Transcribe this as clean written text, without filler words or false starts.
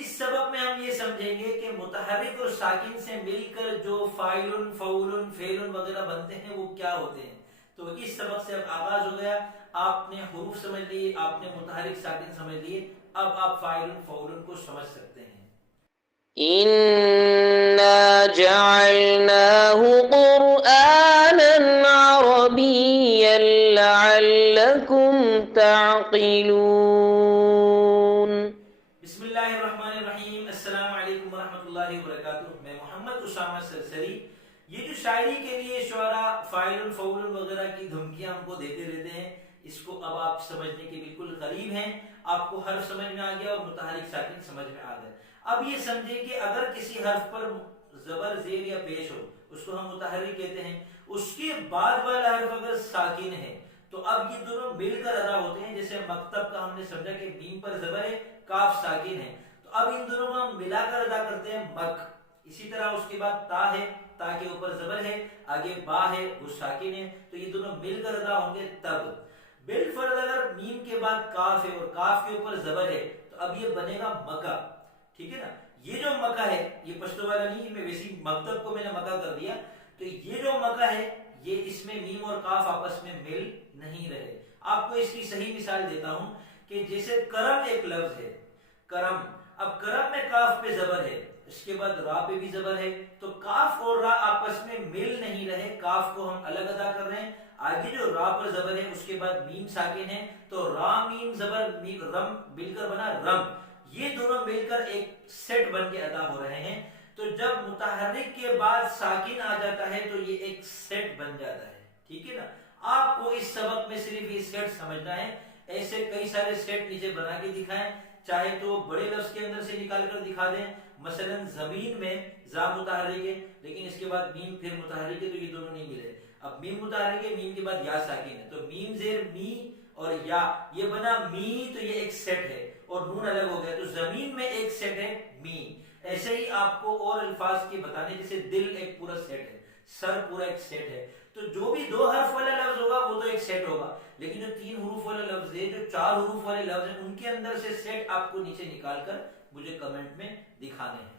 اس سبق میں ہم یہ سمجھیں گے کہ متحرک اور ساکن سے مل کر جو فاعل، فعول، فعل وغیرہ بنتے ہیں وہ کیا ہوتے ہیں. تو اس سبق سے اب آغاز ہو گیا. آپ نے حروف سمجھ لیے، آپ نے متحرک ساکن سمجھ لیے، اب آپ فاعل فعول کو سمجھ سکتے ہیں. إنا جعلناه قرآنا عربيا لعلكم تعقلون. بسم اللہ الرحمن الرحیم. السلام علیکم ورحمۃ اللہ وبرکاتہ. میں محمد اسامہ سرسری. یہ جو شاعری کے لیے شعراء فاعل فعول وغیرہ کی دھمکیاں ہم کو دیتے رہتے ہیں، اس کو اب آپ سمجھنے کے بالکل قریب ہیں. آپ کو حرف سمجھ میں آ گیا اور متحرک ساکن سمجھ میں آ گئے. اب یہ سمجھیں کہ اگر کسی حرف پر زبر، زیر یا پیش ہو، اس کو ہم متحرک کہتے ہیں. اس کے بعد والا حرف اگر ساکن ہے تو اب یہ دونوں مل کر ادا ہوتے ہیں. جیسے مکتب کا ہم نے سمجھا کہ میم پر زبر ہے، کاف ساکن ہے، تو اب ان دونوں کو ہم ملا کر ادا کرتے ہیں مک. اسی طرح اس کے بعد تا ہے، تا کے اوپر زبر ہے، آگے با ہے وہ ساکن ہے، تو یہ دونوں مل کر ادا ہوں گے تب. بالفرض اگر میم کے بعد کاف ہے اور کاف کے اوپر زبر ہے تو اب یہ بنے گا مکہ. ٹھیک ہے نا. یہ جو مکہ ہے یہ پشتو والا نہیں، میں ویسی مکتب کو میں نے مکہ کر دیا. تو یہ جو مکہ ہے یہ اس میں میم اور کاف آپس میں مل نہیں رہے. آپ کو اس کی صحیح مثال دیتا ہوں کہ جیسے کرم ایک لفظ ہے، کرم. اب کرم میں کاف پہ زبر ہے، اس کے بعد را پہ بھی زبر ہے، تو کاف اور را آپس میں مل نہیں رہے. کاف کو ہم الگ ادا کر رہے ہیں. آگے جو را پر زبر ہے اس کے بعد میم ساکن ہے، تو را میم زبر رم مل کر بنا رم. یہ دونوں مل کر ایک سیٹ بن کے ادا ہو رہے ہیں. تو جب متحرک کے بعد ساکن آ جاتا ہے تو یہ ایک سیٹ بن جاتا ہے. ٹھیک ہے نا. آپ کو اس سبق میں صرف یہ سیٹ سمجھنا ہے. ایسے کئی سارے سیٹ نیچے بنا کے دکھائیں، چاہے تو بڑے لفظ کے اندر سے نکال کر دکھا دیں. مثلا زمین میں زا متحرک ہے لیکن اس کے بعد میم پھر متحرک ہے، تو یہ دونوں نہیں ملے. اب میم متحرک ہے، میم کے بعد یا ساکن ہے، تو میم زیر می اور یا یہ بنا می، تو یہ ایک سیٹ ہے اور نون الگ ہو گیا، تو زمین میں ایک سیٹ ہے می. ایسے ہی آپ کو اور الفاظ کے بتانے، جیسے دل ایک پورا سیٹ ہے، سر پورا ایک سیٹ ہے. تو جو بھی دو حرف والا لفظ ہوگا وہ تو ایک سیٹ ہوگا، لیکن جو تین حروف والا لفظ ہے، جو چار حروف والے لفظ ہیں، ان کے اندر سے سیٹ آپ کو نیچے نکال کر مجھے کمنٹ میں دکھانے ہیں.